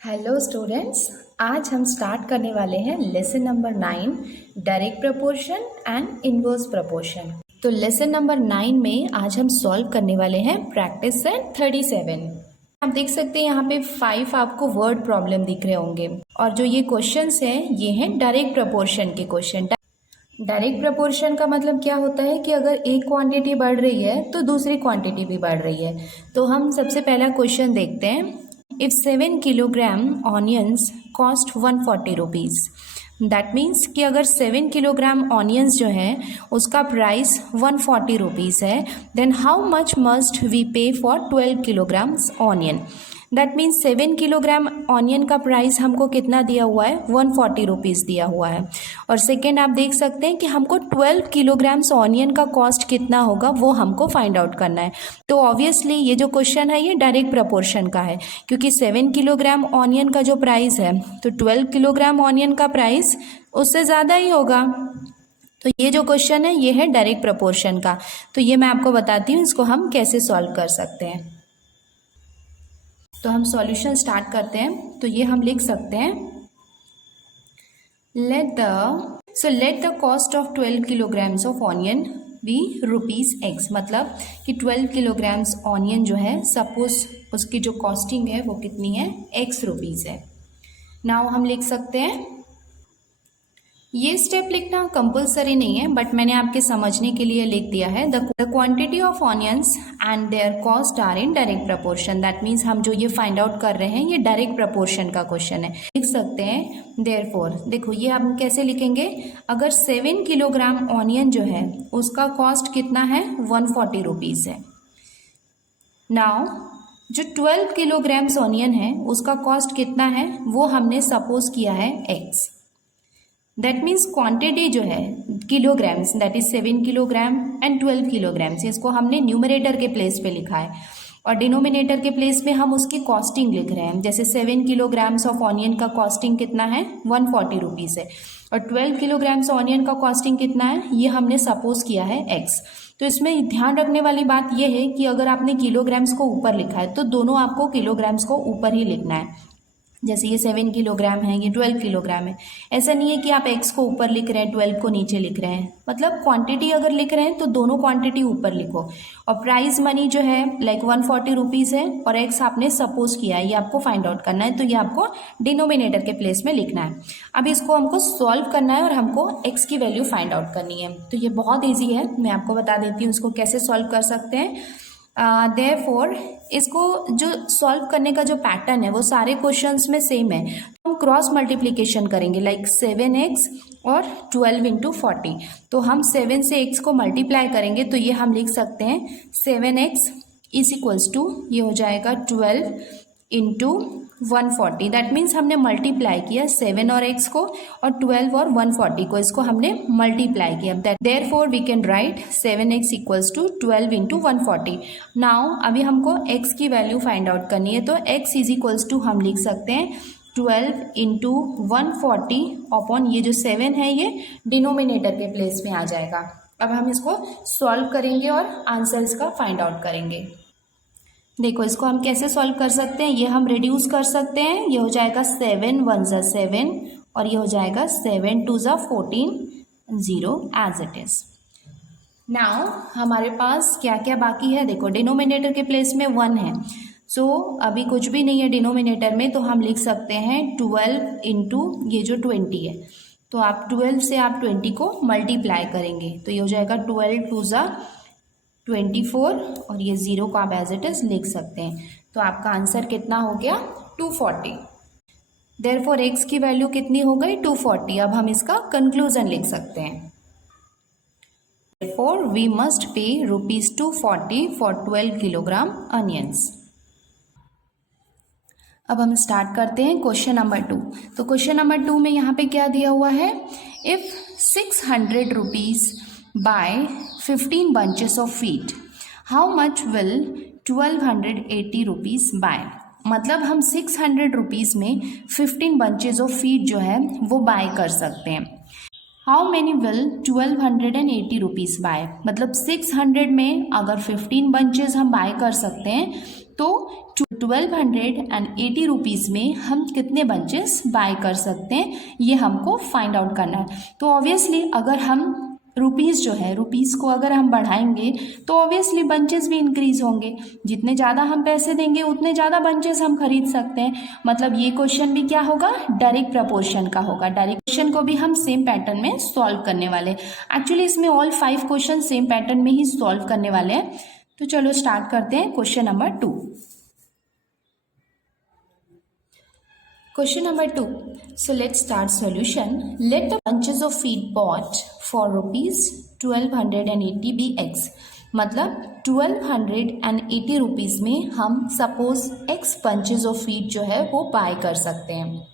Hello students, आज हम start करने वाले हैं lesson number 9 direct proportion and inverse proportion. तो लेसन नंबर 9 में आज हम सॉल्व करने वाले हैं प्रैक्टिस सेट 37। आप देख सकते हैं यहाँ पे 5 आपको वर्ड प्रॉब्लम दिख रहे होंगे और जो ये क्वेश्चंस हैं ये हैं डायरेक्ट प्रपोर्शन के क्वेश्चन। डायरेक्ट प्रपोर्शन का मतलब क्या होता है कि अगर एक क्वांटिटी बढ़ रही है तो दूसरी क्वांटिटी भी बढ़ रही है। तो हम सबसे पहला क्वेश्चन देखते हैं। If 7 kilogram onions cost 140 rupees, that means कि अगर 7 किलोग्राम ऑनियंस जो है उसका प्राइस 140 रुपीज़ है, then how much must we pay for 12 kilograms onion. That means 7 kilogram onion का प्राइस हमको कितना दिया हुआ है, 140 रुपीज़ दिया हुआ है। और सेकेंड आप देख सकते हैं कि हमको 12 किलोग्राम्स ऑनियन का कॉस्ट कितना होगा वो हमको फाइंड आउट करना है। तो ऑब्वियसली ये जो क्वेश्चन है ये डायरेक्ट प्रपोर्शन का है, क्योंकि 7 किलोग्राम ऑनियन का जो प्राइस है तो 12 किलोग्राम ऑनियन का प्राइस उससे ज़्यादा ही होगा। तो ये जो क्वेश्चन है ये है डायरेक्ट प्रपोर्शन का। तो ये मैं आपको बताती हूँ इसको हम कैसे सॉल्व कर सकते हैं। तो हम सॉल्यूशन स्टार्ट करते हैं। तो ये हम लिख सकते हैं, let the cost of 12 kilograms of onion be ₹x। मतलब कि 12 किलोग्राम्स ऑनियन जो है सपोज उसकी जो कॉस्टिंग है वो कितनी है, x रुपीज़ है। नाउ हम लिख सकते हैं, ये स्टेप लिखना कंपलसरी नहीं है बट मैंने आपके समझने के लिए लिख दिया है। The quantity of onions and their cost are in direct proportion. That means हम जो ये फाइंड आउट कर रहे हैं ये डायरेक्ट प्रपोर्शन का क्वेश्चन है। लिख सकते हैं देयरफॉर, देखो ये हम कैसे लिखेंगे, अगर 7 किलोग्राम ऑनियन जो है उसका कॉस्ट कितना है, 140 रुपीज़ है। नाउ जो 12 किलोग्राम्स ऑनियन है उसका कॉस्ट कितना है वो हमने सपोज किया है x। दैट मीन्स क्वांटिटी जो है kilograms, that is 7 kilogram and 12 kilograms, इसको हमने न्यूमरेटर के प्लेस पे लिखा है और डिनोमिनेटर के प्लेस पे हम उसकी कॉस्टिंग लिख रहे हैं। जैसे 7 किलोग्राम्स ऑफ ऑनियन का कॉस्टिंग कितना है, 140 रुपीज़ है और 12 किलोग्राम्स ऑनियन का कॉस्टिंग कितना है ये हमने सपोज किया है x। तो इसमें ध्यान रखने वाली बात यह है कि अगर आपने किलोग्राम्स को ऊपर लिखा है तो दोनों आपको किलोग्राम्स को ऊपर ही लिखना है। जैसे ये 7 किलोग्राम है, ये 12 किलोग्राम है। ऐसा नहीं है कि आप x को ऊपर लिख रहे हैं 12 को नीचे लिख रहे हैं। मतलब क्वांटिटी अगर लिख रहे हैं तो दोनों क्वांटिटी ऊपर लिखो। और प्राइस मनी जो है लाइक 140 रुपीज़ है और x आपने सपोज किया है, ये आपको फाइंड आउट करना है। तो ये आपको डिनोमिनेटर के प्लेस में लिखना है। अब इसको हमको सॉल्व करना है और हमको x की वैल्यू फाइंड आउट करनी है। तो ये बहुत ईजी है, मैं आपको बता देती हूँ इसको कैसे सॉल्व कर सकते हैं। देयरफॉर इसको जो सॉल्व करने का जो पैटर्न है वो सारे क्वेश्चंस में सेम है। तो हम क्रॉस मल्टीप्लिकेशन करेंगे लाइक 7x और 12 इंटू 40। तो हम 7 से x को मल्टीप्लाई करेंगे तो ये हम लिख सकते हैं 7x इज इक्वल्स टू, ये हो जाएगा 12 इंटू 140। दैट मीन्स हमने मल्टीप्लाई किया 7 और x को और 12 और 140 को, इसको हमने मल्टीप्लाई किया। Therefore we can write 7x equals to 12 into 140। Now अभी हमको x की वैल्यू फाइंड आउट करनी है। तो x इज इक्वल्स टू हम लिख सकते हैं 12 इंटू 140 अपॉन ये जो 7 है ये डिनोमिनेटर के प्लेस में आ जाएगा। अब हम इसको सॉल्व करेंगे और आंसर्स का फाइंड आउट करेंगे। देखो इसको हम कैसे सॉल्व कर सकते हैं, ये हम रिड्यूस कर सकते हैं। ये हो जाएगा 7 1 ज़ा 7 और ये हो जाएगा 7 2 ज़ा 14, 0 एज इट इज। नाउ हमारे पास क्या क्या बाकी है, देखो डिनोमिनेटर के प्लेस में 1 है। सो अभी कुछ भी नहीं है डिनोमिनेटर में, तो हम लिख सकते हैं 12 इंटू ये जो 20 है। तो आप 12 से आप 20 को मल्टीप्लाई करेंगे तो ये हो जाएगा 12 2 ज़ा 24 और ये 0 को आप एज इट इज लिख सकते हैं। तो आपका आंसर कितना हो गया, 240। देयरफॉर x की वैल्यू कितनी हो गई, 240। अब हम इसका कंक्लूजन लिख सकते हैं, therefore we must pay ₹240 for 12 kilogram onions. अब हम स्टार्ट करते हैं क्वेश्चन नंबर 2। तो क्वेश्चन नंबर 2 में यहाँ पे क्या दिया हुआ है, if 600 rupees buy 15 bunches of feet, how much will 1280 rupees buy। मतलब हम 600 रुपीज़ में 15 bunches of feet जो है वो बाय कर सकते हैं। How many will 1280 rupees buy, मतलब 600 में अगर 15 bunches हम बाय कर सकते हैं तो 1280 रुपीज़ में हम कितने बंचेस बाय कर सकते हैं, ये हमको फाइंड आउट करना है। तो ऑब्वियसली अगर हम रुपीज़ जो है, रुपीज़ को अगर हम बढ़ाएंगे तो ऑब्वियसली बंचेस भी इंक्रीज होंगे। जितने ज़्यादा हम पैसे देंगे उतने ज़्यादा बंचेस हम खरीद सकते हैं। मतलब ये क्वेश्चन भी क्या होगा, डायरेक्ट प्रपोर्शन का होगा। डायरेक्ट क्वेश्चन को भी हम सेम पैटर्न में सॉल्व करने वाले। एक्चुअली इसमें ऑल 5 क्वेश्चन सेम पैटर्न में ही सॉल्व करने वाले हैं। तो चलो स्टार्ट करते हैं question number 2। Question number 2. So let's start solution. Let the bunches of feet bought for rupees 1280 be x. मतलब 1280 रुपीज़ में हम suppose x bunches of feet जो है वो बाय कर सकते हैं।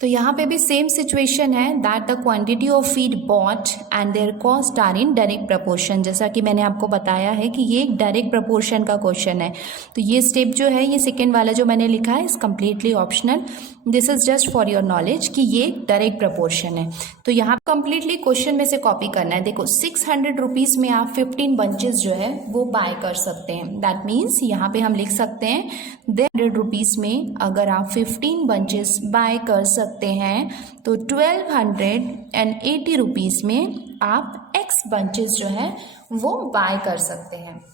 तो यहाँ पे भी सेम सिचुएशन है, that the quantity of feed bought and their cost are in direct proportion. जैसा कि मैंने आपको बताया है कि ये एक डायरेक्ट प्रपोर्शन का क्वेश्चन है। तो ये स्टेप जो है, ये सेकेंड वाला जो मैंने लिखा है, is completely optional. This is just for your knowledge कि ये डायरेक्ट प्रपोर्शन है। तो यहाँ कम्प्लीटली क्वेश्चन में से कॉपी करना है। देखो 600 रुपीज़ में आप 15 बंचेस जो है वो बाय कर सकते हैं। दैट मीन्स यहाँ पे हम लिख सकते हैं 100 रुपीज़ में अगर आप 15 बंचेस बाय कर सकते हैं तो 1280 रुपीज़ में आप x बंचेस जो है वो बाय कर सकते हैं।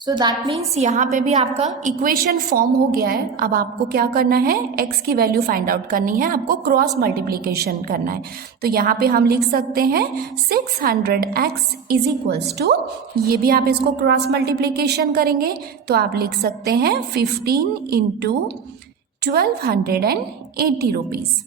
सो दैट मीन्स यहाँ पे भी आपका इक्वेशन फॉर्म हो गया है। अब आपको क्या करना है, x की वैल्यू फाइंड आउट करनी है, आपको क्रॉस मल्टीप्लीकेशन करना है। तो यहाँ पे हम लिख सकते हैं 600x इज इक्वल्स टू, ये भी आप इसको क्रॉस मल्टीप्लीकेशन करेंगे तो आप लिख सकते हैं 15 इंटू 1280 रुपीज़।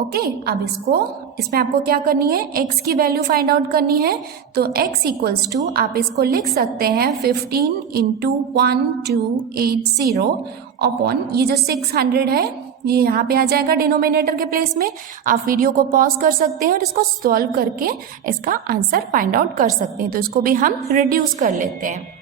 ओके, अब इसमें आपको क्या करनी है, x की वैल्यू फाइंड आउट करनी है। तो x इक्वल्स टू आप इसको लिख सकते हैं 15 इंटू 1280 अपॉन ये जो 600 है ये यहाँ पे आ जाएगा डिनोमिनेटर के प्लेस में। आप वीडियो को पॉज कर सकते हैं और इसको सॉल्व करके इसका आंसर फाइंड आउट कर सकते हैं। तो इसको भी हम रिड्यूस कर लेते हैं।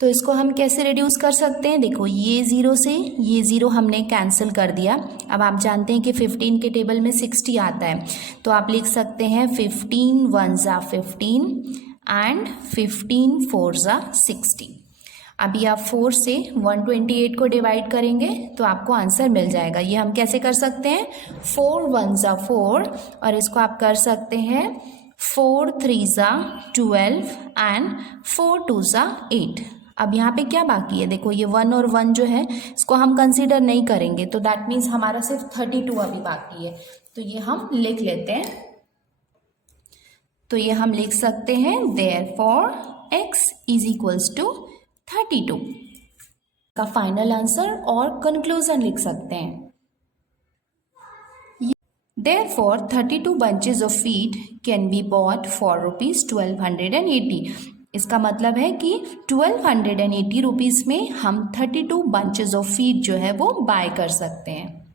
तो इसको हम कैसे रिड्यूस कर सकते हैं, देखो ये 0 से ये 0 हमने कैंसिल कर दिया। अब आप जानते हैं कि 15 के टेबल में 60 आता है, तो आप लिख सकते हैं 15 1 ज़ा 15 एंड 15 4 ज़ा 60। अभी आप 4 से 128 को डिवाइड करेंगे तो आपको आंसर मिल जाएगा। ये हम कैसे कर सकते हैं, 4 1 ज़ा 4 और इसको आप कर सकते हैं 4 3 ज़ा 12 एंड 4 2 ज़ा 8। अब यहाँ पे क्या बाकी है, देखो ये 1 और 1 जो है इसको हम कंसीडर नहीं करेंगे, तो दैट मीन्स हमारा सिर्फ 32 अभी बाकी है। तो ये हम लिख लेते हैं। तो ये हम लिख सकते हैं therefore x is equals to 32 का फाइनल आंसर और कंक्लूजन लिख सकते हैं। Therefore 32 bunches of feed can be bought for rupees 1280। इसका मतलब है कि 1280 रुपीज़ में हम 32 bunches of feed जो है वो बाय कर सकते हैं।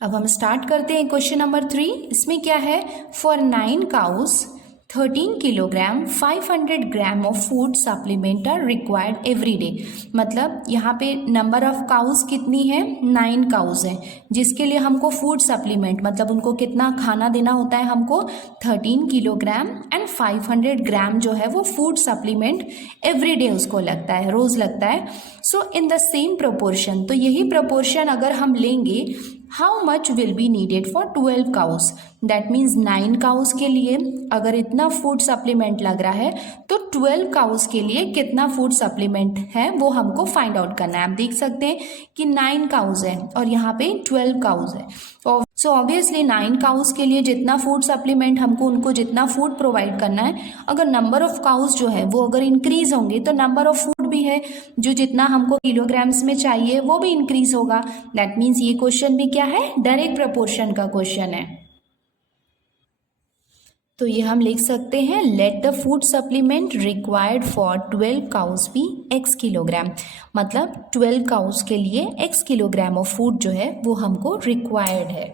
अब हम स्टार्ट करते हैं क्वेश्चन नंबर 3। इसमें क्या है, for 9 cows 13 kilogram 500 gram of food supplement are required every day. मतलब यहाँ पे नंबर ऑफ काउज कितनी है, 9 काउज है, जिसके लिए हमको फूड सप्लीमेंट मतलब उनको कितना खाना देना होता है, हमको 13 किलोग्राम एंड 500 ग्राम जो है वो फूड सप्लीमेंट एवरी डे उसको लगता है, रोज़ लगता है। So in the same proportion, तो यही प्रोपोर्शन अगर हम लेंगे, how much will be needed for 12 cows. That means 9 cows के लिए अगर इतना फूड सप्लीमेंट लग रहा है तो 12 काउज के लिए कितना फूड सप्लीमेंट है वो हमको फाइंड आउट करना है। आप देख सकते हैं कि 9 काउज है और यहाँ पे 12 काउज है। सो ऑब्वियसली 9 काउज के लिए जितना फूड सप्लीमेंट हमको उनको जितना फूड प्रोवाइड करना है, अगर नंबर ऑफ काउज जो है वो अगर इंक्रीज होंगे तो नंबर ऑफ फूड भी है जो जितना हमको किलोग्राम्स में चाहिए वो भी इंक्रीज होगा। दैट मीन्स ये क्वेश्चन भी क्या है, डायरेक्ट प्रपोर्शन का क्वेश्चन है। तो ये हम लिख सकते हैं let the food supplement required for 12 cows be x kilogram. मतलब 12 काउज के लिए x किलोग्राम ऑफ फूड जो है वो हमको रिक्वायर्ड है।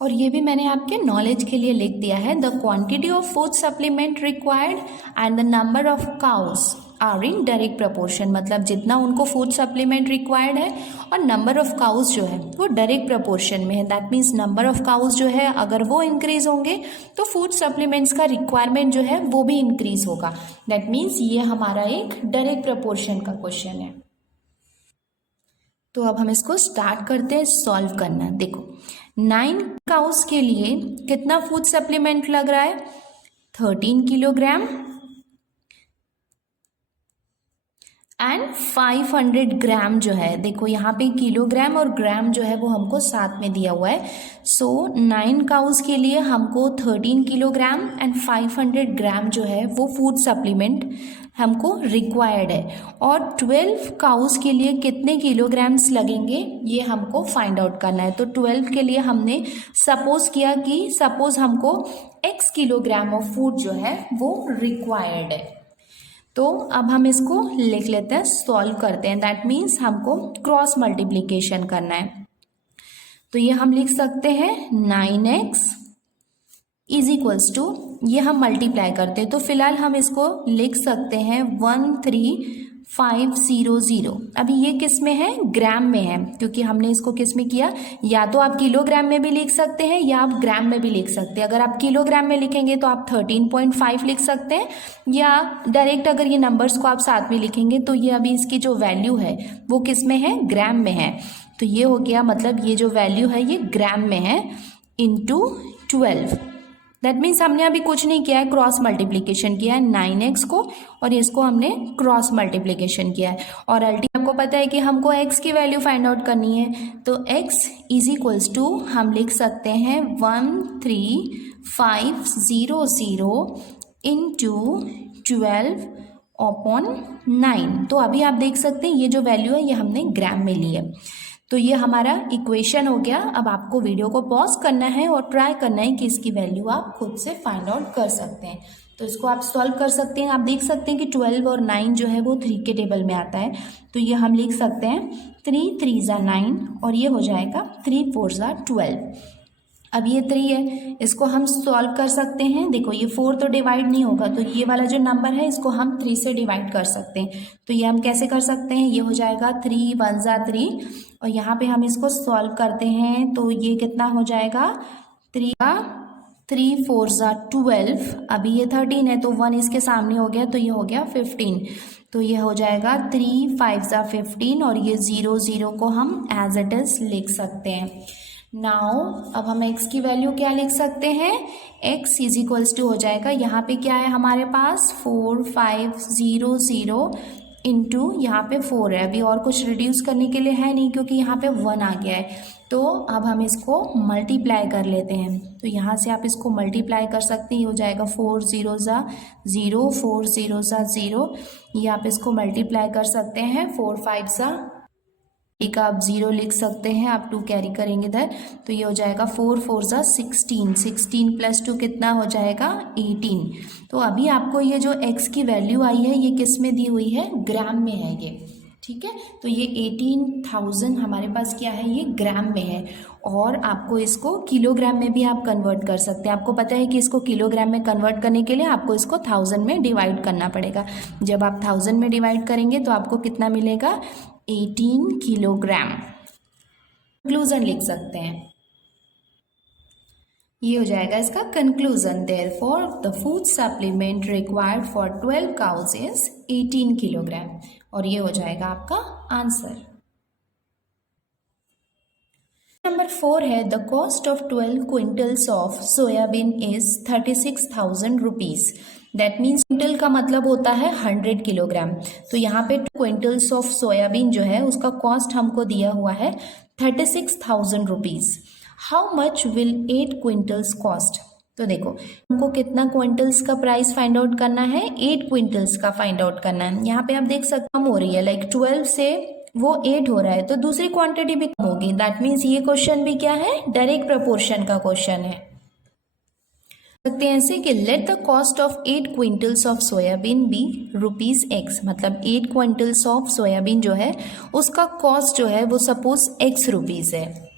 और ये भी मैंने आपके नॉलेज के लिए लिख दिया है, the quantity of food supplement required and the number of cows are in direct proportion, मतलब जितना उनको फूड सप्लीमेंट रिक्वायर्ड है और नंबर ऑफ काउज जो है वो डायरेक्ट प्रपोर्शन में है। That means number of cause जो है अगर वो इंक्रीज होंगे तो फूड सप्लीमेंट्स का रिक्वायरमेंट जो है वो भी इंक्रीज होगा। दैट मीन्स ये हमारा एक डायरेक्ट प्रपोर्शन का क्वेश्चन है। तो अब हम इसको स्टार्ट करते हैं सॉल्व करना। देखो 9 काउस के लिए कितना फूड सप्लीमेंट लग रहा है, 13 किलोग्राम एंड 500 ग्राम जो है, देखो यहाँ पे किलोग्राम और ग्राम जो है वो हमको साथ में दिया हुआ है। सो 9 काउस के लिए हमको 13 किलोग्राम एंड 500 ग्राम जो है वो फूड सप्लीमेंट हमको रिक्वायर्ड है। और 12 काउस के लिए कितने किलोग्राम्स लगेंगे ये हमको फाइंड आउट करना है। तो 12 के लिए हमने सपोज किया कि सपोज हमको x किलोग्राम ऑफ फूड जो है वो रिक्वायर्ड है। तो अब हम इसको लिख लेते हैं, सॉल्व करते हैं। दैट मीन्स हमको क्रॉस मल्टीप्लिकेशन करना है। तो ये हम लिख सकते हैं 9x इज इक्वल्स टू, ये हम मल्टीप्लाई करते हैं तो फिलहाल हम इसको लिख सकते हैं 13500। अभी ये किस में है, ग्राम में है, क्योंकि हमने इसको किस में किया, या तो आप किलोग्राम में भी लिख सकते हैं या आप ग्राम में भी लिख सकते हैं। अगर आप किलोग्राम में लिखेंगे तो आप 13.5 लिख सकते हैं, या डायरेक्ट अगर ये नंबर्स को आप साथ में लिखेंगे तो ये अभी इसकी जो वैल्यू है वो किस में है, ग्राम में है। तो ये हो गया, मतलब ये जो वैल्यू है ये ग्राम में है इंटू 12। दैट मीन्स हमने अभी कुछ नहीं किया है, क्रॉस मल्टीप्लिकेशन किया है 9x को और इसको हमने क्रॉस मल्टीप्लिकेशन किया है। और अल्टीमेटली आपको पता है कि हमको x की वैल्यू फाइंड आउट करनी है, तो x इज इक्वल्स टू हम लिख सकते हैं 13500 इंटू 12/9। तो अभी आप देख सकते हैं ये जो वैल्यू है ये हमने ग्राम में ली है। तो ये हमारा इक्वेशन हो गया। अब आपको वीडियो को पॉज करना है और ट्राई करना है कि इसकी वैल्यू आप खुद से फाइंड आउट कर सकते हैं। तो इसको आप सॉल्व कर सकते हैं। आप देख सकते हैं कि 12 और 9 जो है वो 3 के टेबल में आता है। तो ये हम लिख सकते हैं 3 3 ज़ा 9 और ये हो जाएगा 3 4 ज़ा 12। अब ये 3 है, इसको हम सॉल्व कर सकते हैं। देखो ये 4 तो डिवाइड नहीं होगा, तो ये वाला जो नंबर है इसको हम 3 से डिवाइड कर सकते हैं। तो ये हम कैसे कर सकते हैं, ये हो जाएगा 3 1 ज़ा 3 और यहाँ पे हम इसको सॉल्व करते हैं तो ये कितना हो जाएगा, 3 4 ज़ा 12। अभी ये 13 है तो 1 इसके सामने हो गया तो ये हो गया 15। तो ये हो जाएगा 3 5 ज़ा 15 और ये 0 0 को हम एज इट इज लिख सकते हैं। नाउ अब हम x की वैल्यू क्या लिख सकते हैं, x इज इक्वल्स टू हो जाएगा, यहाँ पे क्या है हमारे पास 4500 इंटू यहाँ पे 4 है। अभी और कुछ रिड्यूस करने के लिए है नहीं क्योंकि यहाँ पे 1 आ गया है। तो अब हम इसको मल्टीप्लाई कर लेते हैं। तो यहाँ से आप इसको मल्टीप्लाई कर सकते हैं, ये हो जाएगा 4 0 ज़ा 0 4 0 ज़ा 0। ये आप इसको मल्टीप्लाई कर सकते हैं 4 5 ज़ा, एक आप 0 लिख सकते हैं, आप 2 कैरी करेंगे इधर तो ये हो जाएगा 4 4 ज़ा 16 16 प्लस 2 कितना हो जाएगा 18। तो अभी आपको ये जो x की वैल्यू आई है ये किस में दी हुई है, ग्राम में है ये, ठीक है। तो ये 18,000 हमारे पास क्या है, ये ग्राम में है। और आपको इसको किलोग्राम में भी आप कन्वर्ट कर सकते हैं। आपको पता है कि इसको किलोग्राम में कन्वर्ट करने के लिए आपको इसको 1000 में डिवाइड करना पड़ेगा। जब आप 1000 में डिवाइड करेंगे तो आपको कितना मिलेगा, 18 किलोग्राम। कंक्लूजन लिख सकते हैं, ये हो जाएगा इसका conclusion. Therefore the food supplement required for 12 cows is 18 kilogram और ये हो जाएगा आपका आंसर। नंबर 4 है the cost of 12 quintals of soybean is 36,000 rupees. That means quintal का मतलब होता है 100 किलोग्राम। तो यहाँ पे 2 क्विंटल्स ऑफ सोयाबीन जो है उसका कॉस्ट हमको दिया हुआ है 36,000 rupees. How much will 8 quintals cost. तो देखो हमको कितना क्विंटल्स का प्राइस फाइंड आउट करना है, 8 क्विंटल्स का फाइंड आउट करना है। यहाँ पे आप देख सकते हो कम हो रही है, लाइक 12 से वो 8 हो रहा है तो दूसरी क्वांटिटी भी कम होगी। दैट मीन्स ये क्वेश्चन भी क्या है, डायरेक्ट प्रपोर्शन का क्वेश्चन है। सकते हैं ऐसे कि let the cost of 8 quintals of soybean be ₹x, मतलब 8 क्विंटल्स ऑफ सोयाबीन जो है उसका कॉस्ट जो है वो सपोज x रुपीज़ है।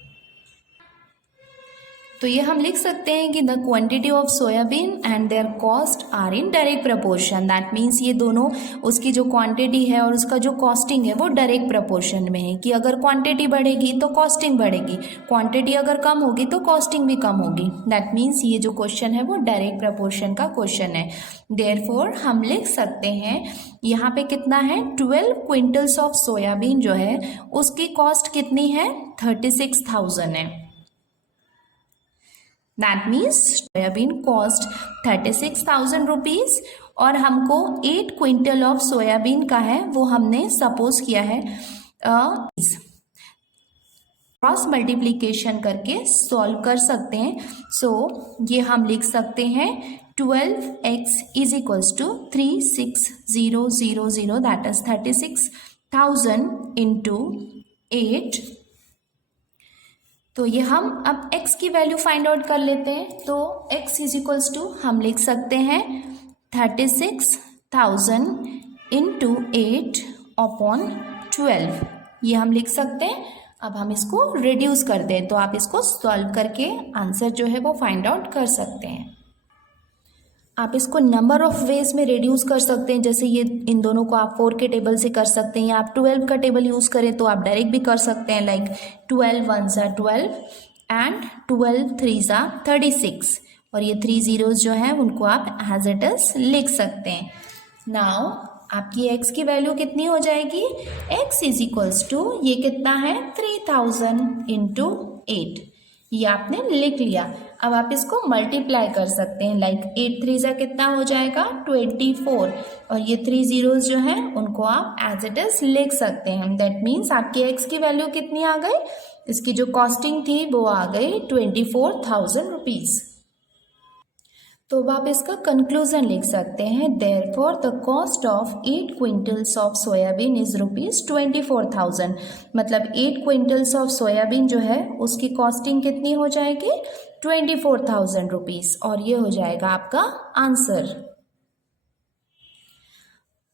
तो ये हम लिख सकते हैं कि the quantity of soybean and their cost are in direct proportion. That means ये दोनों, उसकी जो क्वांटिटी है और उसका जो कॉस्टिंग है वो डायरेक्ट प्रपोर्शन में है, कि अगर क्वांटिटी बढ़ेगी तो कॉस्टिंग बढ़ेगी, क्वांटिटी अगर कम होगी तो कॉस्टिंग भी कम होगी। दैट मीन्स ये जो क्वेश्चन है वो डायरेक्ट प्रपोर्शन का क्वेश्चन है। देयरफॉर हम लिख सकते हैं यहाँ पे कितना है, 12 क्विंटल्स ऑफ सोयाबीन जो है उसकी कॉस्ट कितनी है, 36,000 है। That means soybean cost 36,000 rupees और हमको 8 क्विंटल ऑफ सोयाबीन का है वो हमने सपोज किया है। क्रॉस मल्टीप्लीकेशन करके सॉल्व कर सकते हैं। सो ये हम लिख सकते हैं 12x is equals to 36,000, that is 36,000 into 8। तो ये हम अब x की वैल्यू फाइंड आउट कर लेते हैं। तो x इज इक्वल्स टू हम लिख सकते हैं 36,000 इंटू 8 अपॉन 12, ये हम लिख सकते हैं। अब हम इसको रिड्यूस करते हैं, तो आप इसको सॉल्व करके आंसर जो है वो फाइंड आउट कर सकते हैं। आप इसको नंबर ऑफ वेज में रिड्यूस कर सकते हैं, जैसे ये इन दोनों को आप 4 के टेबल से कर सकते हैं, या आप 12 का टेबल यूज़ करें तो आप डायरेक्ट भी कर सकते हैं, like 12 1s are 12 and 12 3s are 36, और ये 3 zeros जो हैं उनको आप एज इट इज लिख सकते हैं। नाउ आपकी x की वैल्यू कितनी हो जाएगी, x इज इक्वल्स टू ये कितना है 3,000 इंटू 8, ये आपने लिख लिया। अब आप इसको मल्टीप्लाई कर सकते हैं, लाइक 8 3 का कितना हो जाएगा 24, और ये 3 zeros जो हैं उनको आप एज इट इज लिख सकते हैं। दैट मीन्स आपकी x की वैल्यू कितनी आ गई, इसकी जो कॉस्टिंग थी वो आ गई 24,000 रुपीज। तो अब आप इसका कंक्लूजन लिख सकते हैं, therefore the cost of 8 quintals of soybean is rupees 24,000। मतलब 8 क्विंटल्स ऑफ सोयाबीन जो है उसकी कॉस्टिंग कितनी हो जाएगी 24,000 रुपीज, और ये हो जाएगा आपका आंसर।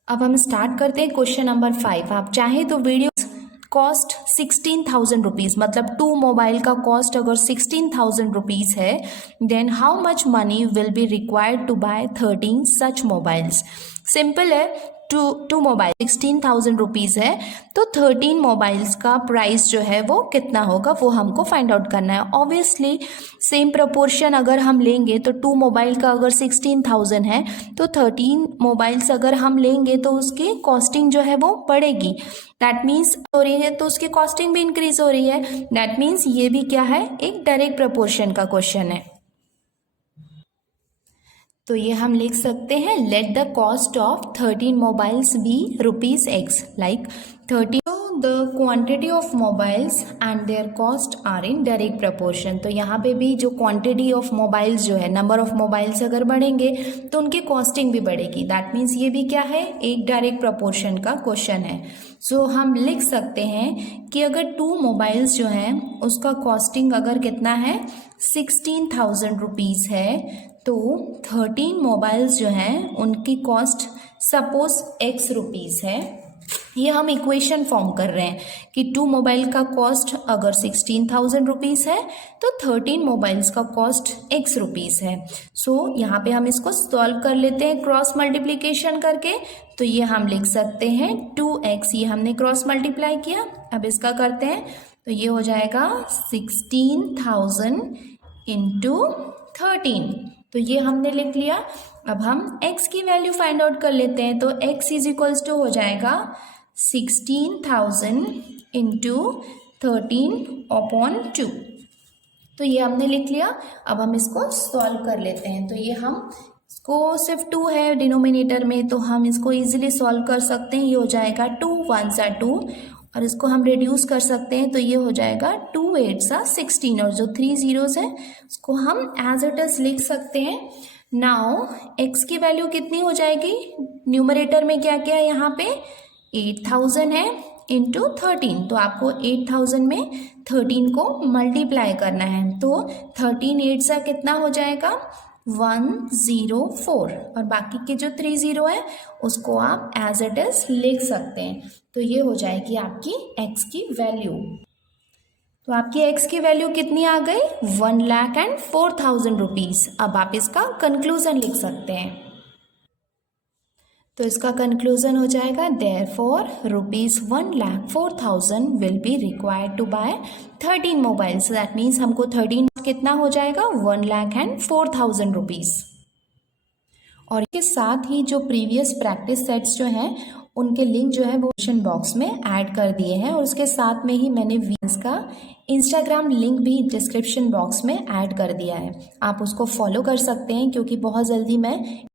अब हम स्टार्ट करते हैं क्वेश्चन नंबर 5। आप चाहें तो वीडियो कॉस्ट 16,000 रुपीज, मतलब 2 मोबाइल का कॉस्ट अगर 16,000 रुपीज है, then how much money will be required to buy 13 such mobiles. Simple है, टू मोबाइल 16,000 रुपीज है, तो 13 मोबाइल्स का प्राइस जो है वो कितना होगा वो हमको फाइंड आउट करना है। ऑब्वियसली सेम प्रपोर्शन अगर हम लेंगे तो 2 मोबाइल का अगर 16,000 है तो 13 मोबाइल्स अगर हम लेंगे तो उसकी कॉस्टिंग जो है वो बढ़ेगी। दैट मीन्स हो रही है तो उसकी कॉस्टिंग भी इंक्रीज हो रही है। दैट मीन्स ये भी क्या है, एक डायरेक्ट प्रपोर्शन का क्वेश्चन है। तो ये हम लिख सकते हैं, let the cost of 13 mobiles be rupees x, like 13 the quantity of mobiles and their cost are in direct proportion. तो यहाँ पे भी जो क्वांटिटी ऑफ मोबाइल्स जो है, नंबर ऑफ मोबाइल्स अगर बढ़ेंगे तो उनकी कॉस्टिंग भी बढ़ेगी। दैट मीन्स ये भी क्या है, एक डायरेक्ट प्रपोर्शन का क्वेश्चन है। सो हम लिख सकते हैं कि अगर 2 मोबाइल्स जो हैं उसका कॉस्टिंग अगर कितना है 16,000 रुपीज़ है, तो 13 मोबाइल्स जो हैं उनकी कॉस्ट सपोज x रुपीज़ है। ये हम इक्वेशन फॉर्म कर रहे हैं कि 2 मोबाइल का कॉस्ट अगर 16,000 रुपीज़ है तो 13 मोबाइल्स का कॉस्ट x रुपीज़ है। सो यहाँ पे हम इसको सॉल्व कर लेते हैं क्रॉस मल्टीप्लिकेशन करके। तो ये हम लिख सकते हैं 2x, ये हमने क्रॉस मल्टीप्लाई किया। अब इसका करते हैं तो ये हो जाएगा 16,000 इंटू 13, तो ये हमने लिख लिया। अब हम x की वैल्यू फाइंड आउट कर लेते हैं। तो x इज इक्वल्स टू हो जाएगा 16,000 इंटू 13 अपॉन 2, तो ये हमने लिख लिया। अब हम इसको सॉल्व कर लेते हैं। तो ये हम इसको सिर्फ 2 है डिनोमिनेटर में, तो हम इसको इजीली सॉल्व कर सकते हैं। ये हो जाएगा 2 1s are 2, और इसको हम रिड्यूस कर सकते हैं। तो ये हो जाएगा 2 8s are 16, और जो 3 zeros है उसको हम एज इट इज लिख सकते हैं। नाउ x की वैल्यू कितनी हो जाएगी, न्यूमरेटर में क्या क्या है, यहाँ पे 8,000 है इंटू 13, तो आपको 8,000 में 13 को मल्टीप्लाई करना है। तो 13 8s का कितना हो जाएगा 104, और बाकी के जो 3 0 है उसको आप एज इट इज लिख सकते हैं। तो ये हो जाएगी आपकी x की वैल्यू। तो आपकी एक्स की वैल्यू कितनी आ गई 1,04,000 रुपीज़। अब आप इसका कंक्लूजन लिख सकते हैं। तो इसका कंक्लूजन हो जाएगा therefore ₹1,04,000 will be required to buy 13 mobiles. That means हमको 13 कितना हो जाएगा 1,04,000 रुपीज़। और इसके साथ ही जो प्रीवियस प्रैक्टिस सेट्स जो हैं उनके लिंक जो है वो डिस्क्रिप्शन बॉक्स में ऐड कर दिए हैं, और उसके साथ में ही मैंने वीन्स का इंस्टाग्राम लिंक भी डिस्क्रिप्शन बॉक्स में ऐड कर दिया है। आप उसको फॉलो कर सकते हैं क्योंकि बहुत जल्दी मैं